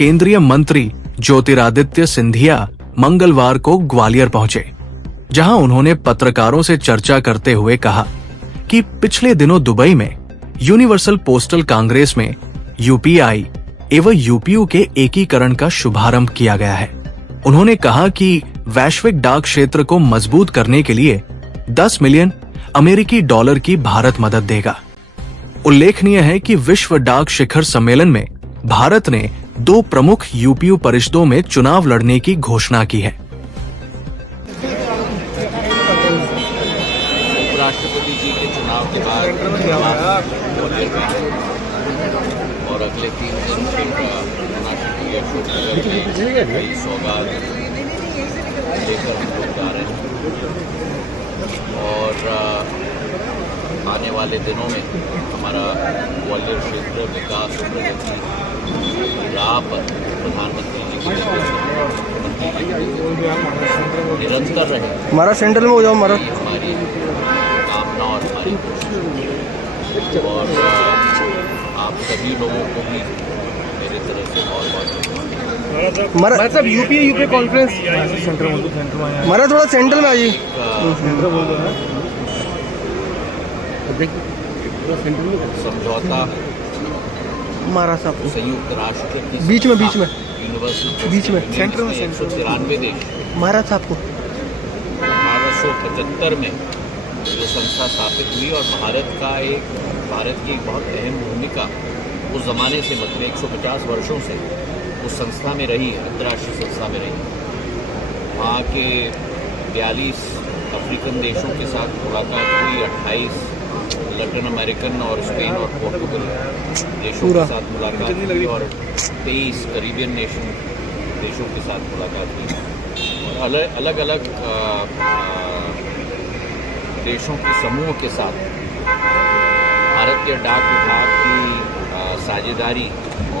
केंद्रीय मंत्री ज्योतिरादित्य सिंधिया मंगलवार को ग्वालियर पहुंचे, जहां उन्होंने पत्रकारों से चर्चा करते हुए कहा कि पिछले दिनों दुबई में यूनिवर्सल पोस्टल कांग्रेस में यूपीआई एवं यूपीयू के एकीकरण का शुभारंभ किया गया है। उन्होंने कहा कि वैश्विक डाक क्षेत्र को मजबूत करने के लिए 10 मिलियन अमेरिकी डॉलर की भारत मदद देगा। उल्लेखनीय है कि विश्व डाक शिखर सम्मेलन में भारत ने 2 प्रमुख यूपीयू परिषदों में चुनाव लड़ने की घोषणा की है। राष्ट्रपति जी के चुनाव के बाद और अगले 3 दिन फिर सौगात लेकर हम लोग जा रहे हैं और आने वाले दिनों में हमारा ग्वालियर क्षेत्र विकास और प्रगति राह पर प्रधानमंत्री जी की निरंतर रहे। हमारा सेंट्रल में हो जाओ, हमारा हमारी कामना और हमारी कोशिश और आप सभी लोगों को भी मेरी तरफ से बहुत हमारा सब यूपी कॉन्फ्रेंस हमारा थोड़ा सेंट्रल में आइए। समझौता हमारा सब संयुक्त राष्ट्र की बीच में यूनिवर्सल में सेंटर में 193 देश हमारा साहब को 1875 में जो संस्था स्थापित हुई और भारत की एक बहुत अहम भूमिका उस जमाने से मतलब 150 वर्षों से उस संस्था में रही है, अंतर्राष्ट्रीय संस्था में रही है। वहाँ के 42 अफ्रीकन देशों के साथ मुलाकात हुई, 28 लैटिन अमेरिकन और स्पेन और पोर्टुगल देशों के साथ मुलाकात हुई और 23 कैरिबियन देशों के साथ मुलाकात हुई और अलग अलग देशों के समूह के साथ भारतीय डाक विभाग की साझेदारी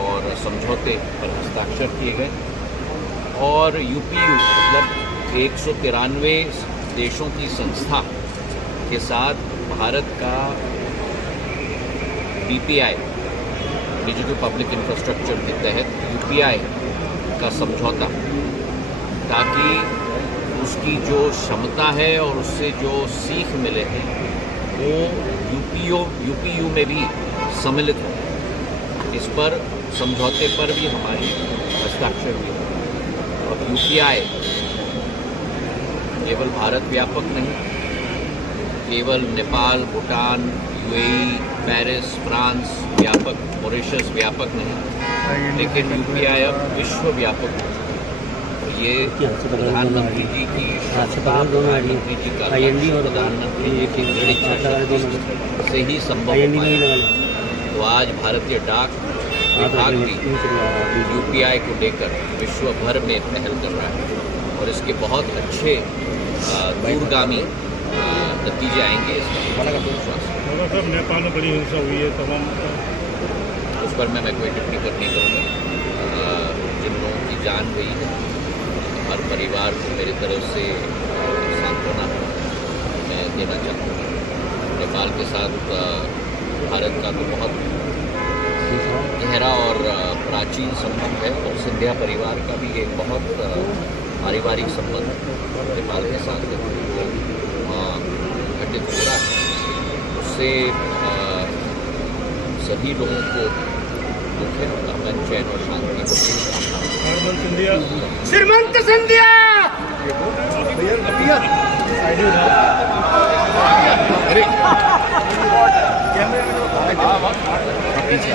और समझौते पर हस्ताक्षर किए गए और यूपीयू मतलब 193 देशों की संस्था के साथ भारत का बीपीआई डिजिटल पब्लिक इंफ्रास्ट्रक्चर के तहत यूपीआई का समझौता, ताकि उसकी जो क्षमता है और उससे जो सीख मिले हैं वो यूपीयू में भी सम्मिलित हो। इस पर समझौते पर भी हमारी हस्ताक्षर हुई और यूपीआई केवल भारत व्यापक नहीं, केवल Nepal, Bhutan, UAE, Paris, France व्यापक, मॉरिशस व्यापक नहीं, लेकिन यूपीआई अब विश्व व्यापक हो चुका है। और ये प्रधानमंत्री जी की प्रधानमंत्री जी का प्रधानमंत्री जी की दृढ़ इच्छा से ही संभव हो पाया। तो आज भारतीय डाक विभाग भी यूपीआई को लेकर विश्व भर में पहल कर रहा है और इसके बहुत अच्छे दूरगामी नतीजे आएंगे, इसका विश्वास है। नेपाल में बड़ी हिंसा हुई है, तमाम उस पर मैं कोई टिप्पणी करनी करूँगा। जिन लोगों की जान गई है, हर परिवार को मेरी तरफ से सांत्वना मैं देना चाहूँगा। नेपाल के साथ भारत का तो बहुत गहरा और प्राचीन संबंध है और सिंधिया परिवार का भी एक बहुत पारिवारिक संबंध नेपाल के साथ घटित हो रहा है। उससे सभी लोगों को दुख है, अमन, चैन और शांति को श्रीमंत सिंधिया पीछे